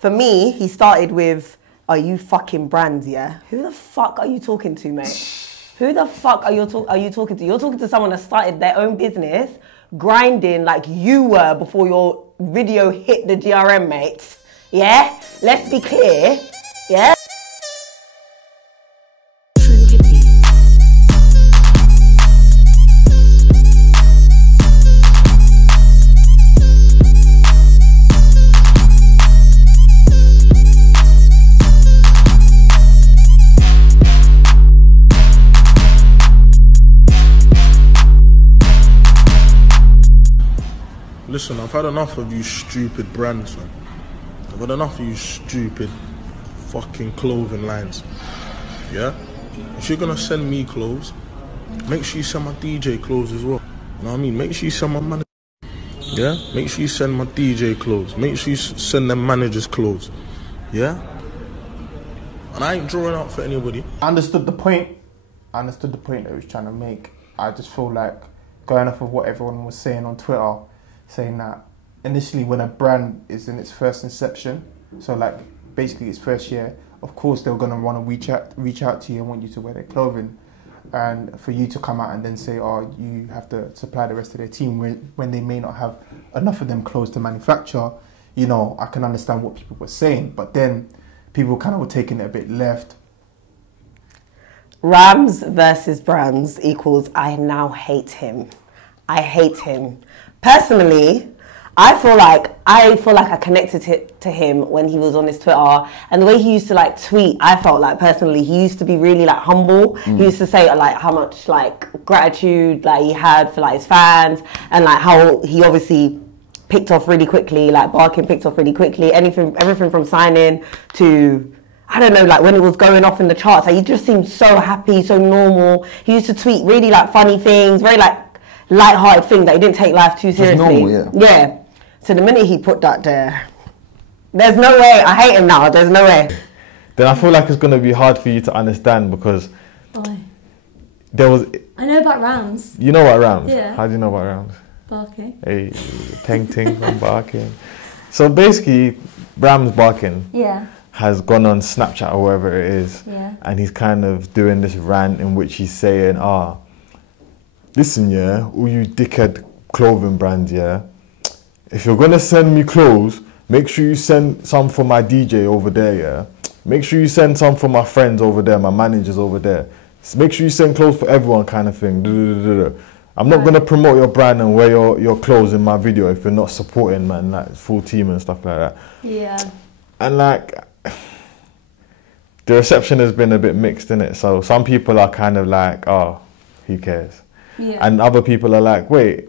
For me, he started with, "Are you fucking brands, yeah?" Who the fuck are you talking to, mate? Who the fuck are you talking to? You're talking to someone that started their own business, grinding like you were before your video hit the GRM, mate. Yeah? Let's be clear. Yeah? Listen, I've had enough of you stupid brands, man. I've had enough of you stupid fucking clothing lines. Yeah? If you're gonna send me clothes, make sure you send my DJ clothes as well. You know what I mean? Make sure you send my manager. Yeah? Make sure you send my DJ clothes. Make sure you send them managers clothes. Yeah? And I ain't drawing out for anybody. I understood the point. I understood the point that he was trying to make. I just feel like going off of what everyone was saying on Twitter, saying that initially when a brand is in its first inception, so like basically its first year, of course they're going to want to reach out to you and want you to wear their clothing, and for you to come out and then say, oh, you have to supply the rest of their team when they may not have enough of them clothes to manufacture. You know, I can understand what people were saying, but then people kind of were taking it a bit left. Ramz versus brands equals I now hate him. I hate him. Personally, I feel like I connected to him when he was on his Twitter, and the way he used to like tweet, I felt like personally he used to be really like humble. He used to say like how much like gratitude like he had for like his fans, and like how he obviously picked off really quickly, like Barking picked off really quickly, everything from signing to, I don't know, like when it was going off in the charts, like he just seemed so happy, so normal. He used to tweet really like funny things, very like light-hearted things that he didn't take life too seriously. Normal, yeah. Yeah. So the minute he put that there, there's no way. I hate him now. There's no way. Then I feel like it's going to be hard for you to understand because there was... I know about Ramz. You know about Ramz? Yeah. How do you know about Ramz? Barking. Hey, ting from Barking. So basically, Ramz Barking has gone on Snapchat or wherever it is, and he's kind of doing this rant in which he's saying, listen, yeah, all you dickhead clothing brands, yeah, if you're going to send me clothes, make sure you send some for my DJ over there, yeah. Make sure you send some for my friends over there, my managers over there. Make sure you send clothes for everyone kind of thing. I'm not going to promote your brand and wear your clothes in my video if you're not supporting, man, like full team and stuff like that. Yeah. And like, the reception has been a bit mixed, innit? So some people are kind of like, oh, who cares? Yeah. And other people are like, wait,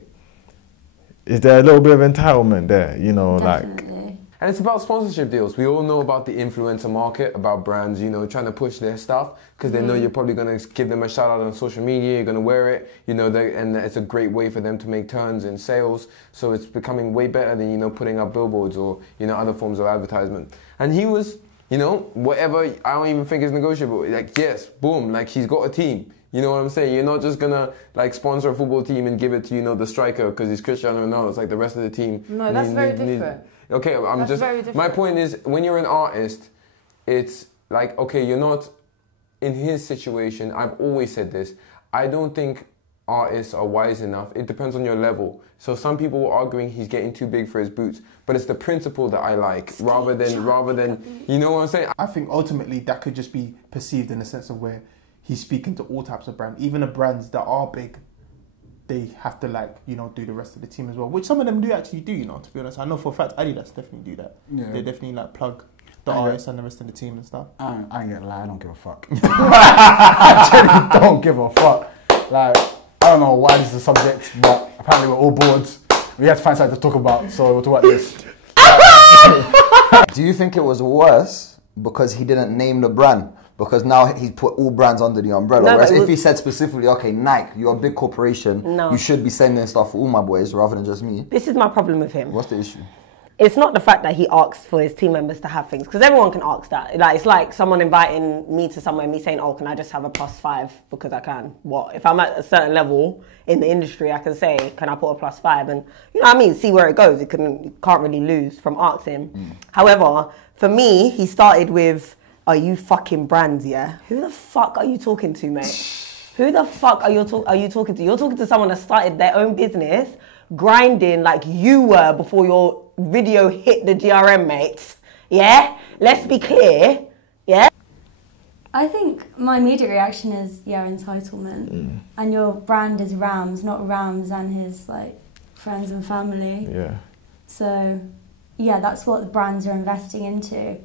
is there a little bit of entitlement there? You know, Definitely. And it's about sponsorship deals. We all know about the influencer market, about brands, you know, trying to push their stuff because they know you're probably going to give them a shout out on social media, you're going to wear it, you know, and it's a great way for them to make turns in sales. So it's becoming way better than, you know, putting up billboards or, you know, other forms of advertisement. And he was, you know, whatever, I don't even think it's negotiable. Like, yes, boom, like he's got a team. You know what I'm saying? You're not just gonna like sponsor a football team and give it to, you know, the striker because he's Cristiano Ronaldo. It's like the rest of the team. No, that's very different. Okay, my point is, when you're an artist, it's like, okay, you're not in his situation. I've always said this. I don't think artists are wise enough. It depends on your level. So some people were arguing he's getting too big for his boots, but it's the principle that I like rather than, you know what I'm saying? I think ultimately that could just be perceived in the sense of where he's speaking to all types of brands, even the brands that are big. They have to, like, you know, do the rest of the team as well, which some of them do actually do, you know, to be honest. I know for a fact Adidas definitely do that. Yeah. They definitely like plug the artists and the rest of the team and stuff. I ain't gonna lie, I don't give a fuck. I actually don't give a fuck. Like, I don't know why this is a subject, but apparently we're all bored. We had to find something to talk about, so we'll talk about this. Do you think it was worse because he didn't name the brand? Because now he's put all brands under the umbrella. No, whereas if he said specifically, okay, Nike, you're a big corporation, you should be sending stuff for all my boys rather than just me. This is my problem with him. What's the issue? it's not the fact that he asks for his team members to have things, because everyone can ask that. Like, it's like someone inviting me to somewhere, me saying, "Oh, can I just have a +5 because I can?" What if I'm at a certain level in the industry? I can say, "Can I put a +5?" And you know what I mean. See where it goes. You can't really lose from asking. However, for me, he started with, "Are you fucking brands? Yeah, who the fuck are you talking to, mate? Who the fuck are you talking to? You're talking to someone that started their own business, grinding like you were before your video hit the GRM, mates. Yeah? Let's be clear. Yeah? I think my immediate reaction is, yeah, entitlement. And your brand is Ramz, not Ramz and his like friends and family. Yeah. So, yeah, that's what the brands are investing into.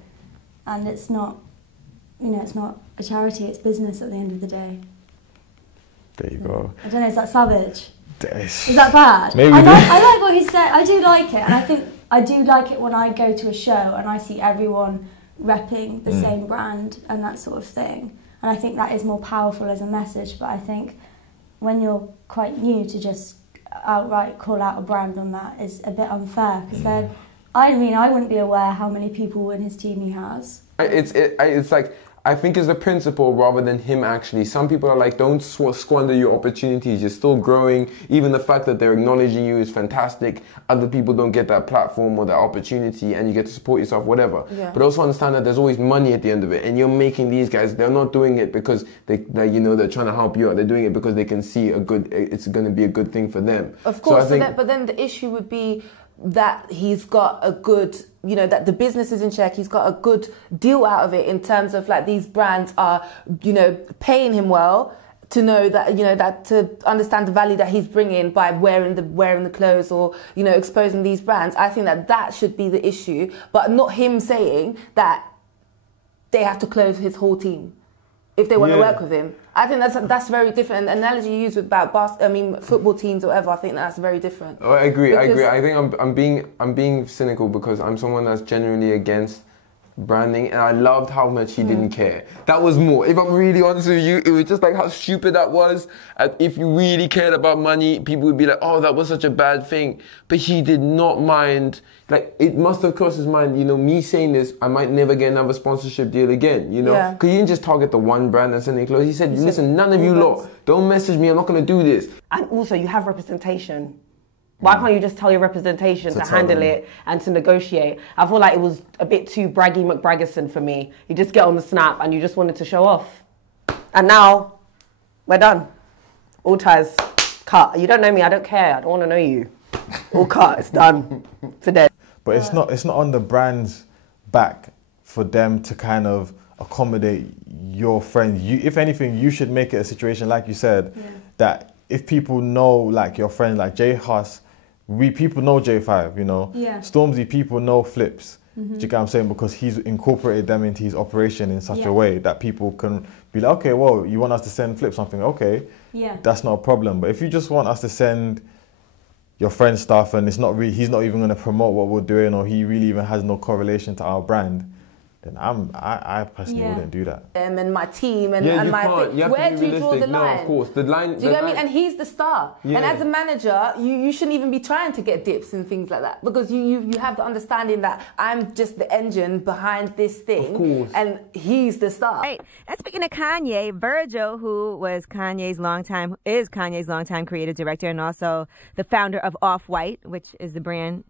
And it's not, you know, it's not a charity, it's business at the end of the day. There you go. I don't know, is that savage? Is that bad? Maybe I like what he said. I do like it. And I think I do like it when I go to a show and I see everyone repping the same brand and that sort of thing. And I think that is more powerful as a message. But I think when you're quite new, to just outright call out a brand on that is a bit unfair. Because then, I mean, I wouldn't be aware how many people in his team he has. It's like, I think it's the principle rather than him actually. Some people are like, don't squander your opportunities. You're still growing. Even the fact that they're acknowledging you is fantastic. Other people don't get that platform or that opportunity and you get to support yourself, whatever. Yeah. But also understand that there's always money at the end of it. And you're making these guys, they're not doing it because they're trying to help you out. They're doing it because they can see it's going to be a good thing for them. Of course, but then the issue would be that he's got a good, that the business is in check, he's got a good deal out of it in terms of like these brands are, paying him well to know that, that to understand the value that he's bringing by wearing the clothes or, exposing these brands. I think that should be the issue, but not him saying that they have to close his whole team if they want to work with him. I think that's very different. An analogy you use about football teams or whatever, I think that's very different. Oh, I agree. I think I'm being cynical because I'm someone that's genuinely against branding, and I loved how much he didn't care. That was more. If I'm really honest with you, it was just like how stupid that was. If you really cared about money, people would be like, "Oh, that was such a bad thing." But he did not mind. Like, it must have crossed his mind, me saying this, I might never get another sponsorship deal again, Because he didn't just target the one brand and send it close. He said, listen, none of you lot, don't message me, I'm not going to do this. And also, you have representation. Why can't you just tell your representation to handle it and to negotiate? I feel like it was a bit too braggy McBraggerson for me. You just get on the snap and you just wanted to show off. And now, we're done. All ties cut. You don't know me, I don't care. I don't want to know you. All cut, it's done today. But it's not on the brand's back for them to kind of accommodate your friends. If anything, you should make it a situation, like you said, that if people know, like your friends, like Jay Huss, people know J5, Stormzy, people know Flips. Do you get what I'm saying? Because he's incorporated them into his operation in such a way that people can be like, okay, well, you want us to send Flip something? Okay, that's not a problem. But if you just want us to send your friend's stuff and he's not even going to promote what we're doing, or he really even has no correlation to our brand, then I personally wouldn't do that. And my team and my thing. Where do you draw the line? No, of course. The line. Do you know what I mean? And he's the star. Yeah. And as a manager, you shouldn't even be trying to get dips and things like that, because you have the understanding that I'm just the engine behind this thing. Of course. And he's the star. Right. And speaking of Kanye, Virgil, who was Kanye's longtime creative director and also the founder of Off-White, which is the brand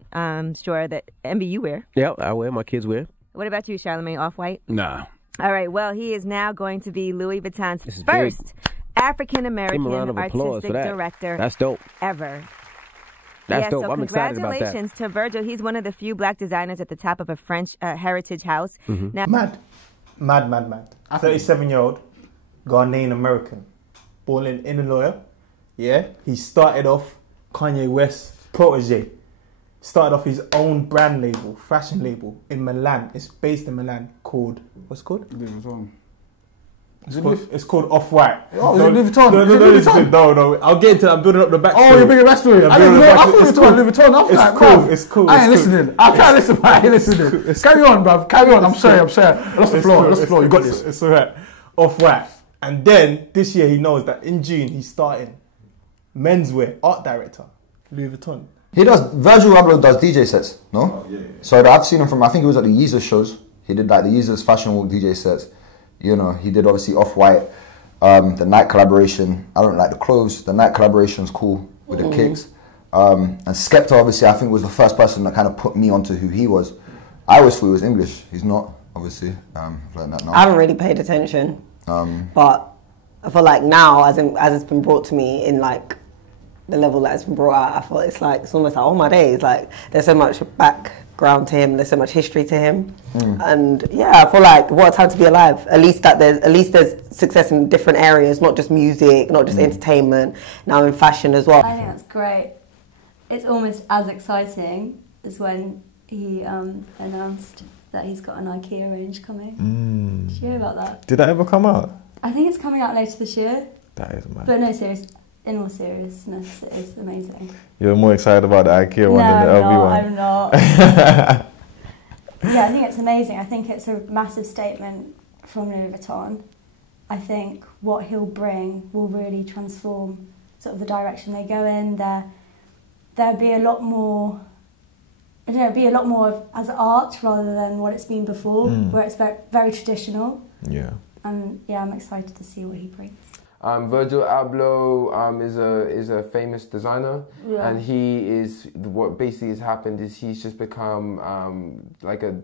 store that MBU wear. Yeah, I wear. My kids wear. What about you, Charlamagne? Off-White? Nah. All right. Well, he is now going to be Louis Vuitton's first African-American artistic director That's dope. ever. That's dope. So I'm excited about that. Congratulations to Virgil. He's one of the few black designers at the top of a French heritage house. Now, Mad. 37-year-old Ghanaian American, born in Illinois. Yeah, he started off Kanye West's protege. Started off his own brand label, fashion label in Milan. It's based in Milan called, what's it called? It's called Off-White. Oh, Louis Vuitton? No, I'll get into that. I'm building up the backstory. Oh, you're bringing that story. I didn't know. I thought it was called Louis Vuitton. It's cool. I ain't listening. I can't listen. I ain't listening. Carry on, bruv. Carry on. I'm sorry. I lost the floor. You got this. It's alright. Off-White. And then this year he knows that in June he's starting menswear art director, Louis Vuitton. He does. Virgil Abloh does DJ sets, no? Oh, yeah. So I've seen him from. I think he was at the Yeezus shows. He did like the Yeezus Fashion Walk DJ sets. You know, he did obviously Off-White, the night collaboration. I don't like the clothes. The night collaboration's cool with the kicks. And Skepta, obviously, I think was the first person that kind of put me onto who he was. I always thought he was English. He's not, obviously. I've learned that now. I haven't really paid attention, but I feel like now, as it's been brought to me in like the level that it's been brought out, I feel it's almost like, oh my days, like there's so much background to him, there's so much history to him, and yeah, I feel like what a time to be alive. At least there's success in different areas, not just music, not just entertainment, now in fashion as well. I think that's great. It's almost as exciting as when he announced that he's got an IKEA range coming. Did you hear about that? Did that ever come out? I think it's coming out later this year. That is mad. But no, in all seriousness, it is amazing. You're more excited about the IKEA one than the LV one? I'm not. Yeah, I think it's amazing. I think it's a massive statement from Louis Vuitton. I think what he'll bring will really transform sort of the direction they go in. There'll be a lot more, I don't know, be a lot more as art rather than what it's been before, where it's very, very traditional. Yeah. And yeah, I'm excited to see what he brings. Virgil Abloh is a famous designer, and what basically has happened is he's just become like a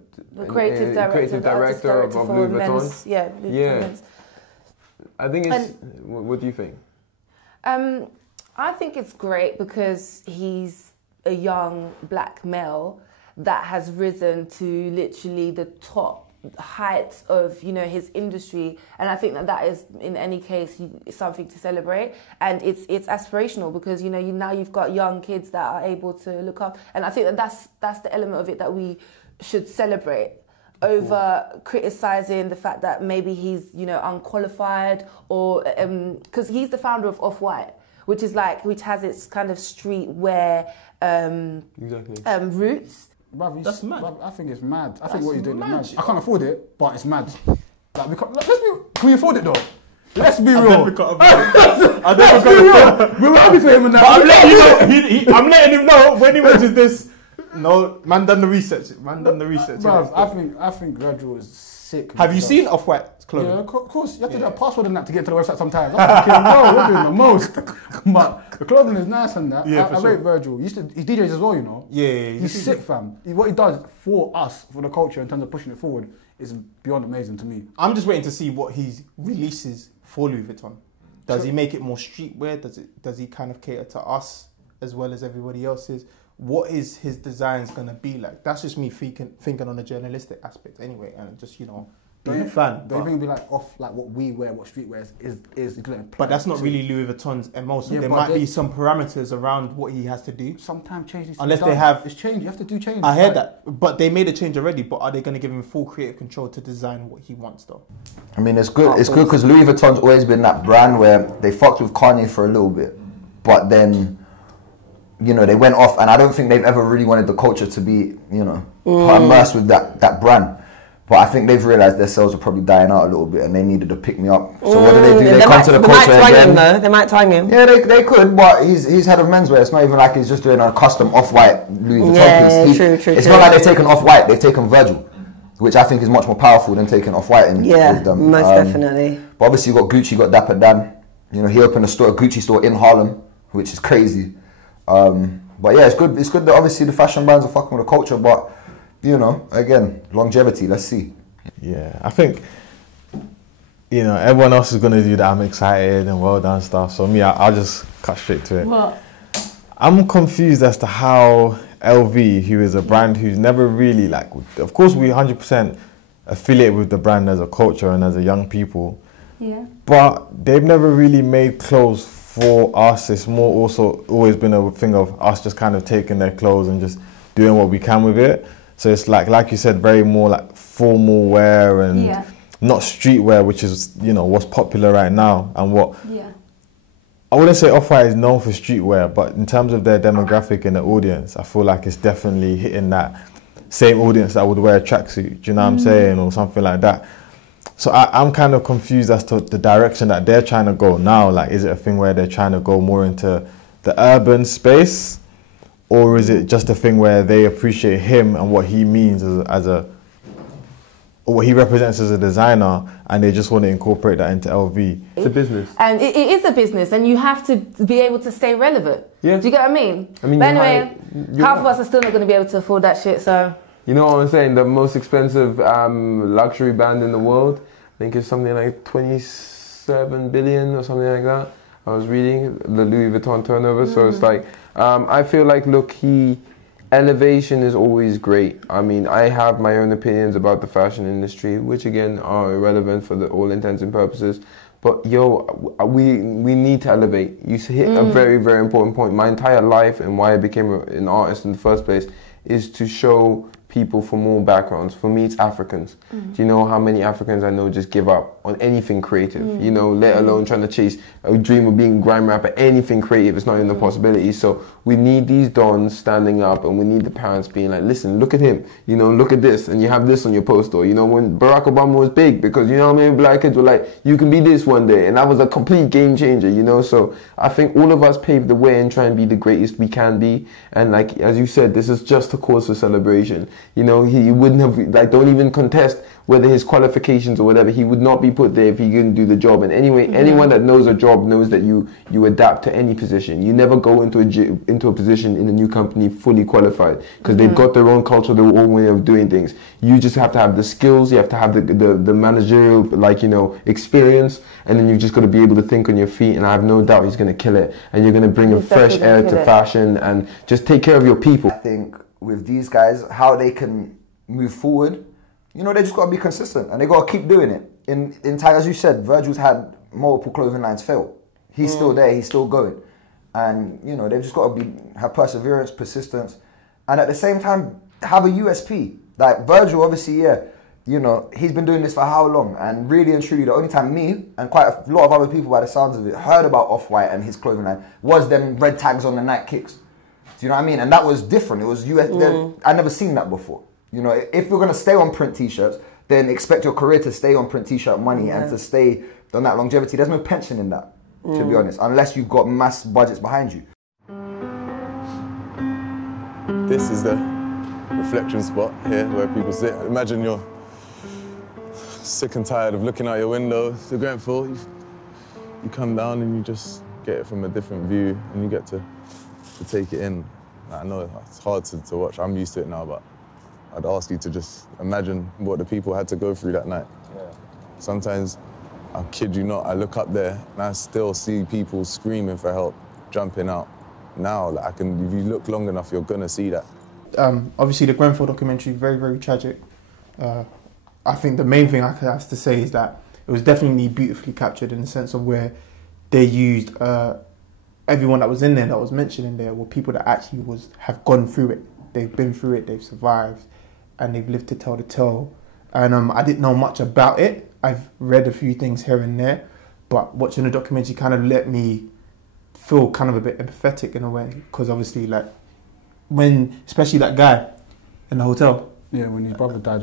creative director of Louis Vuitton. Yeah. I think it's. What do you think? I think it's great because he's a young black male that has risen to literally the top heights of his industry, and I think that is in any case something to celebrate, and it's aspirational because now you've got young kids that are able to look up, and I think that's the element of it that we should celebrate over criticizing the fact that maybe he's unqualified or because he's the founder of Off-White, which has its kind of streetwear roots. Bruv, That's mad. Bruv, I think it's mad. I think what you're doing is mad. I can't afford it, but it's mad. Can we afford it though? Let's be real. Let's be real. We're happy for him and that. I'm letting you know. I'm letting him know when he watches this. No, man done the research. Bruv, I think Virgil is sick. Have you seen Off-White clothing? Yeah, of course. You have to do a password and that to get to the website sometimes. I'm thinking, no, you're doing the most. But the clothing is nice and that. Yeah, I rate Virgil. He DJs as well, Yeah. He's sick, fam. What he does for us, for the culture, in terms of pushing it forward, is beyond amazing to me. I'm just waiting to see what he releases for Louis Vuitton. Does he make it more streetwear? Does he kind of cater to us as well as everybody else's? What is his designs gonna be like? That's just me thinking on a journalistic aspect anyway, and just being a fan. Don't even be off what we wear, what streetwear is. But that's not really Louis Vuitton's MO. So there might be some parameters around what he has to do. Sometimes change these unless things they have. It's change. You have to do change. I heard that, but they made a change already. But are they going to give him full creative control to design what he wants, though? I mean, it's good. It's good because Louis Vuitton's always been that brand where they fucked with Kanye for a little bit, but then they went off, and I don't think they've ever really wanted the culture to be immersed with that brand. But I think they've realised their sales are probably dying out a little bit, and they needed to pick me up. So what do? They come to the culture again. They might time him. Yeah, they could, but he's head of menswear. It's not even like he's just doing a custom Off-White Louis Vuitton piece. True. It's not like they've taken Off-White, they've taken Virgil, which I think is much more powerful than taking Off-White in with them. Most definitely. But obviously you got Gucci, you got Dapper Dan. He opened a Gucci store in Harlem, which is crazy. But yeah, it's good that obviously the fashion brands are fucking with the culture, but again, longevity, let's see. Yeah, I think, everyone else is going to do that. I'm excited and well done stuff. So I'll just cut straight to it. What? I'm confused as to how LV, who is a brand who's never really, of course we 100% affiliate with the brand as a culture and as a young people. Yeah. But they've never really made clothes for us. It's more also always been a thing of us just kind of taking their clothes and just doing what we can with it. So it's like you said, very more formal wear and not streetwear, which is what's popular right now and what. Yeah. I wouldn't say Off-White is known for streetwear, but in terms of their demographic and the audience, I feel like it's definitely hitting that same audience that would wear a tracksuit. Do you know what I'm saying, or something like that. So I'm kind of confused as to the direction that they're trying to go now. Is it a thing where they're trying to go more into the urban space? or is it just a thing where they appreciate him and what he means or what he represents as a designer, and they just want to incorporate that into LV? It's a business. And it is a business, and you have to be able to stay relevant. Yeah. Do you get what I mean? But anyway, half of us are still not going to be able to afford that shit, so... You know what I'm saying? The most expensive luxury band in the world, I think it's something like 27 billion or something like that. I was reading the Louis Vuitton turnover, so it's like, I feel like, look, elevation is always great. I mean, I have my own opinions about the fashion industry, which again are irrelevant for all intents and purposes. But yo, we need to elevate. You hit a very, very important point. My entire life and why I became an artist in the first place is to show people from all backgrounds. For me, it's Africans. Do you know how many Africans I know just give up on anything creative? You know, let alone trying to chase a dream of being a grime rapper. Anything creative, it's not even a possibility. So we need these dons standing up, and we need the parents being like, listen, look at him. You know, look at this, and you have this on your poster. You know, when Barack Obama was big, because you know how many black kids were like, you can be this one day, and that was a complete game changer. You know, so I think all of us paved the way and try and be the greatest we can be. And like as you said, this is just a cause for celebration. You know, he wouldn't have, like, don't even contest whether his qualifications or whatever, he would not be put there if he didn't do the job. And anyway, anyone that knows a job knows that you adapt to any position. You never go into a position in a new company fully qualified, because they've got their own culture, their own way of doing things. You just have to have the skills, you have to have the managerial, like, you know, experience, and then you've just got to be able to think on your feet, and I have no doubt he's going to kill it. And you're going to bring a fresh air to fashion and just take care of your people. I think with these guys, how they can move forward, you know, they just got to be consistent and they got to keep doing it. In time, as you said, Virgil's had multiple clothing lines fail. He's still there, he's still going. And, you know, they've just got to have perseverance, persistence, and at the same time, have a USP. Like, Virgil, obviously, yeah, you know, he's been doing this for how long? And really and truly, the only time me and quite a lot of other people, by the sounds of it, heard about Off-White and his clothing line was them red tags on the Nike kicks. Do you know what I mean? And that was different. It was US. I'd never seen that before. You know, if you're going to stay on print t-shirts, then expect your career to stay on print t-shirt money and to stay on that longevity. There's no pension in that, to be honest, unless you've got mass budgets behind you. This is the reflection spot here where people sit. Imagine you're sick and tired of looking out your window to Grenfell. You come down and you just get it from a different view and you get to take it in. I know it's hard to watch. I'm used to it now, but I'd ask you to just imagine what the people had to go through that night. Yeah. Sometimes, I kid you not, I look up there and I still see people screaming for help, jumping out. Now, like, if you look long enough, you're gonna see that. Obviously, the Grenfell documentary, very, very tragic. I think the main thing I could have to say is that it was definitely beautifully captured in the sense of where they used everyone that was in there, that was mentioned in there, were people that actually have gone through it. They've been through it, they've survived, and they've lived to tell the tale. And I didn't know much about it. I've read a few things here and there, but watching the documentary kind of let me feel kind of a bit empathetic in a way, because obviously, like, especially that guy in the hotel. Yeah, when his brother died.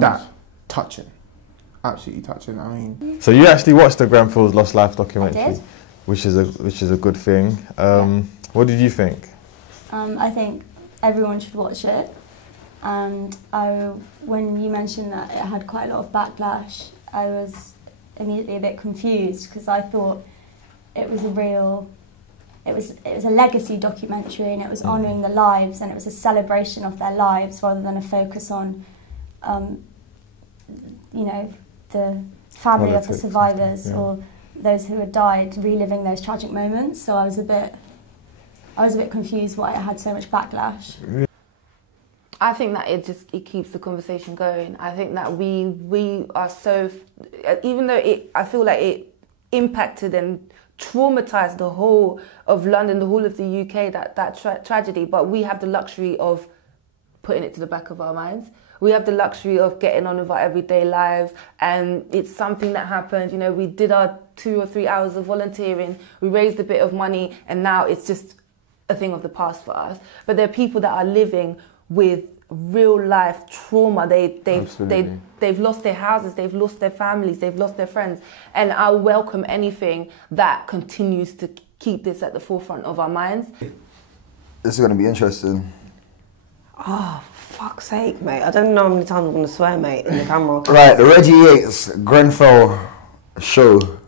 That touching, absolutely touching. I mean. So you actually watched the Grenfell's Lost Life documentary, which is a good thing. What did you think? I think everyone should watch it. And when you mentioned that it had quite a lot of backlash, I was immediately a bit confused, because I thought it was a legacy documentary, and it was honouring the lives, and it was a celebration of their lives rather than a focus on, you know, the family of the survivors or those who had died, reliving those tragic moments. So I was a bit confused why it had so much backlash. I think that it keeps the conversation going. I think that we are so, even though I feel like it impacted and traumatized the whole of London, the whole of the UK, that tragedy, but we have the luxury of putting it to the back of our minds. We have the luxury of getting on with our everyday lives, and it's something that happened. You know, we did our 2 or 3 hours of volunteering, we raised a bit of money, and now it's just a thing of the past for us. But there are people that are living with real life trauma. They've lost their houses, they've lost their families, they've lost their friends, and I welcome anything that continues to keep this at the forefront of our minds. This is going to be interesting. Oh, fuck's sake, mate. I don't know how many times I'm going to swear, mate, in the camera. Right, the Reggie Yates Grenfell show.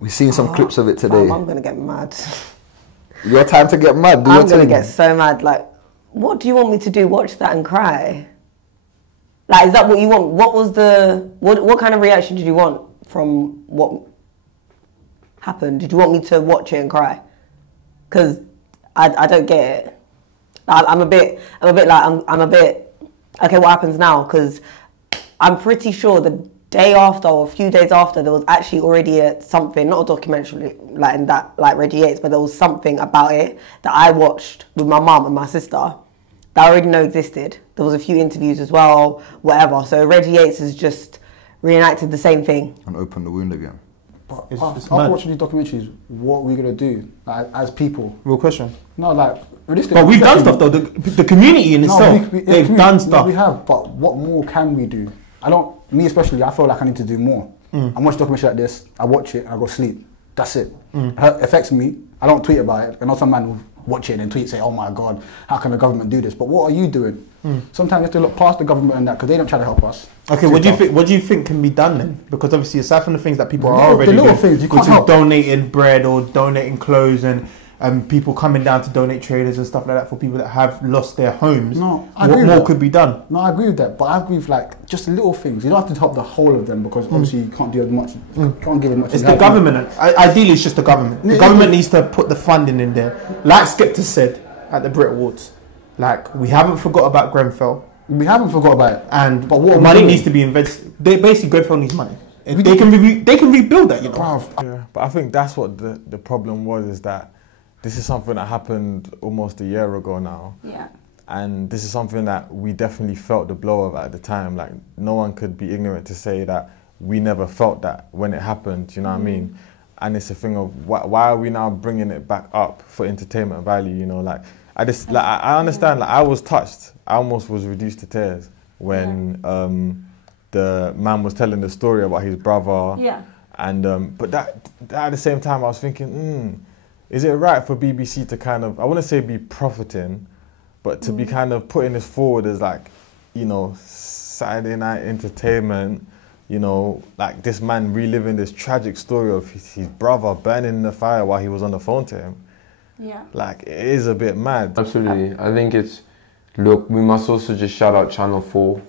We've seen some clips of it today. I'm going to get mad. Your time to get mad. I'm going to get so mad. Like, what do you want me to do? Watch that and cry? Like, is that what you want? What was the... What kind of reaction did you want from what happened? Did you want me to watch it and cry? Because I don't get it. I'm a bit okay, what happens now? Because I'm pretty sure the day after or a few days after there was actually already something, not a documentary like in that, like Reggie Yates, but there was something about it that I watched with my mum and my sister that I already know existed. There was a few interviews as well, whatever. So Reggie Yates has just reenacted the same thing. And opened the wound again. But after watching these documentaries, what are we going to do like, as people? Real question. No, like, realistically. But we've done stuff though. The community in itself, they've done stuff. No, we have, but what more can we do? Me especially, I feel like I need to do more. I watch documentaries like this, I watch it, I go sleep. That's it. It affects me. I don't tweet about it. I know some man will watch it and tweet, say, oh my God, how can the government do this? But what are you doing? Sometimes you have to look past the government and that because they don't try to help us. Okay, what do you think can be done then? Because obviously, aside from the things that people are already doing, which is donating bread or donating clothes and people coming down to donate trailers and stuff like that for people that have lost their homes. No, what more could be done? No, I agree with that, but I agree with like just little things. You don't have to help the whole of them because obviously you can't do as much. You can't give as much. It's the government. Ideally, it's just the government. The government needs to put the funding in there, like Skepta said at the Brit Awards. Like, we haven't forgot about Grenfell. We haven't forgot about it. But what money needs to be invested. Basically, Grenfell needs money. They can rebuild that, you know. Yeah, but I think that's what the problem was, is that this is something that happened almost a year ago now. Yeah. And this is something that we definitely felt the blow of at the time. Like, no one could be ignorant to say that we never felt that when it happened, you know what I mean? And it's a thing of why are we now bringing it back up for entertainment value, you know? Like, I understand, like, I was touched. I almost was reduced to tears when the man was telling the story about his brother. Yeah. And, but that at the same time, I was thinking, is it right for BBC to kind of, I wouldn't say be profiting, but to be kind of putting this forward as like, you know, Saturday night entertainment, you know, like this man reliving this tragic story of his brother burning in the fire while he was on the phone to him. Yeah. Like, it is a bit mad. Absolutely. I think it's, look, we must also just shout out Channel 4.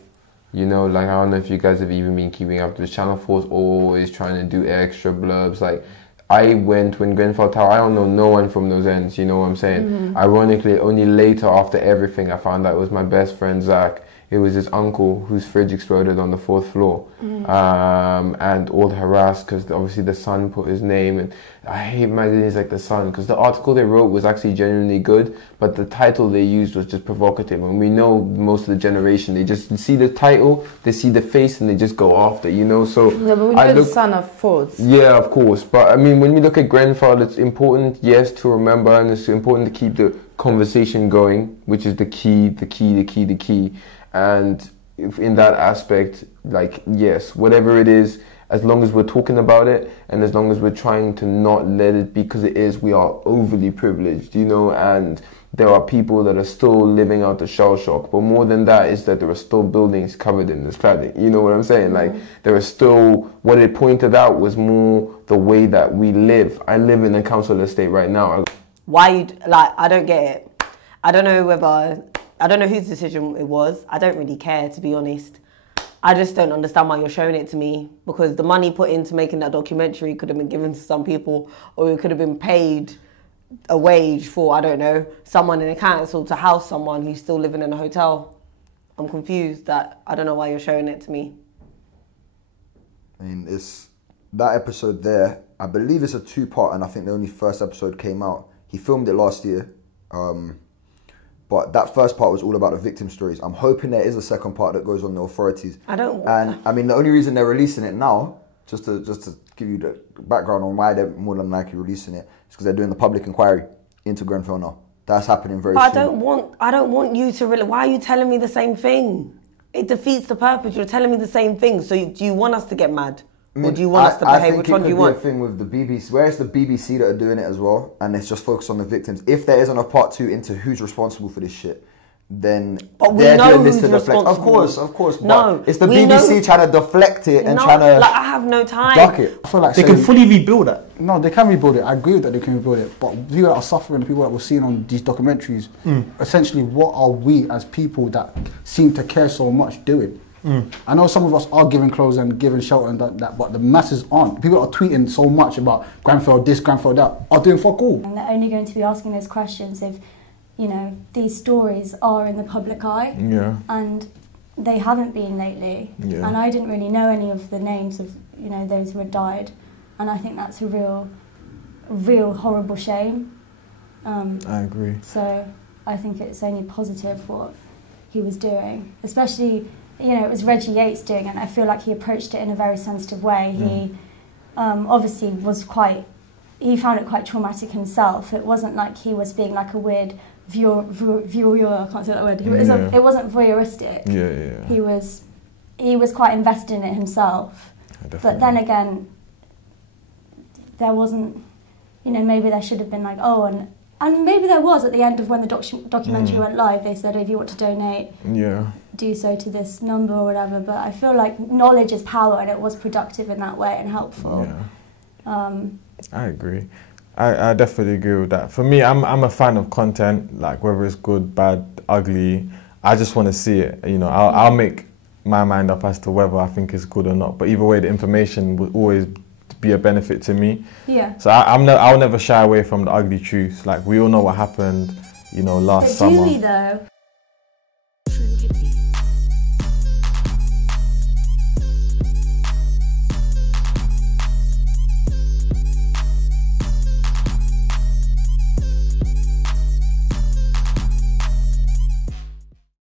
You know, like, I don't know if you guys have even been keeping up with Channel 4's always trying to do extra blurbs. Like, I went when Grenfell Tower, I don't know no one from those ends, you know what I'm saying? Ironically, only later after everything, I found out it was my best friend, Zach. It was his uncle whose fridge exploded on the 4th floor. And all harassed because obviously the Sun put his name, and I hate magazines like the Sun because the article they wrote was actually genuinely good, but the title they used was just provocative. And we know most of the generation, they just see the title, they see the face, and they just go after, you know. So yeah, but we know the Sun of frauds. Yeah, of course. But I mean, when we look at Grenfell, it's important, yes, to remember, and it's important to keep the conversation going, which is the key. And if in that aspect, like, yes, whatever it is, as long as we're talking about it and as long as we're trying to not let it be, because it is, we are overly privileged, you know, and there are people that are still living out the shell shock. But more than that is that there are still buildings covered in this cladding. You know what I'm saying? Like, there are still, what it pointed out was more the way that we live. I live in a council estate right now. Why I don't get it. I don't know whose decision it was. I don't really care, to be honest. I just don't understand why you're showing it to me, because the money put into making that documentary could have been given to some people, or it could have been paid a wage for, I don't know, someone in a council to house someone who's still living in a hotel. I'm confused. I don't know why you're showing it to me. I mean, it's that episode there. I believe it's a 2-part, and I think the only first episode came out. He filmed it last year. But that first part was all about the victim stories. I'm hoping there is a second part that goes on the authorities. And I mean, the only reason they're releasing it now, just to give you the background on why they're more than likely releasing it, is because they're doing the public inquiry into Grenfell now. That's happening very soon. I don't want you to really. Why are you telling me the same thing? It defeats the purpose. You're telling me the same thing. So do you want us to get mad? Or do you want us to behave? Which one do you want? I think it could be a thing with the BBC, where it's the BBC that are doing it as well, and it's just focused on the victims. If there isn't a part 2 into who's responsible for this shit, then they're doing this to deflect. Of course. No, but it's the BBC trying to deflect it and trying to. Like, I have no time. Duck it. I feel like They can fully rebuild it. No, they can rebuild it. I agree with that they can rebuild it. But people that are suffering, the people that we're seeing on these documentaries, essentially, what are we as people that seem to care so much doing? I know some of us are giving clothes and giving shelter and that, but the masses aren't. People are tweeting so much about Grenfell this, Grenfell that, are doing fuck all. And they're only going to be asking those questions if, you know, these stories are in the public eye. Yeah. And they haven't been lately. Yeah. And I didn't really know any of the names of, you know, those who had died. And I think that's a real horrible shame. I agree. So I think it's only positive what he was doing, especially, you know, it was Reggie Yates doing it, and I feel like he approached it in a very sensitive way. He obviously he found it quite traumatic himself. It wasn't like he was being like a weird viewer, I can't say that word. It wasn't voyeuristic. Yeah. He was quite invested in it himself. But then again, there wasn't, you know, maybe there should have been like, and maybe there was at the end of when the documentary went live, they said, if you want to donate, do so to this number or whatever. But I feel like knowledge is power, and it was productive in that way and helpful. I agree. I definitely agree with that. For me, I'm a fan of content, like whether it's good, bad, ugly. I just want to see it. You know, I'll make my mind up as to whether I think it's good or not. But either way, the information will always be a benefit to me. Yeah. So I'll never shy away from the ugly truth. Like, we all know what happened, you know, last summer. Do we though?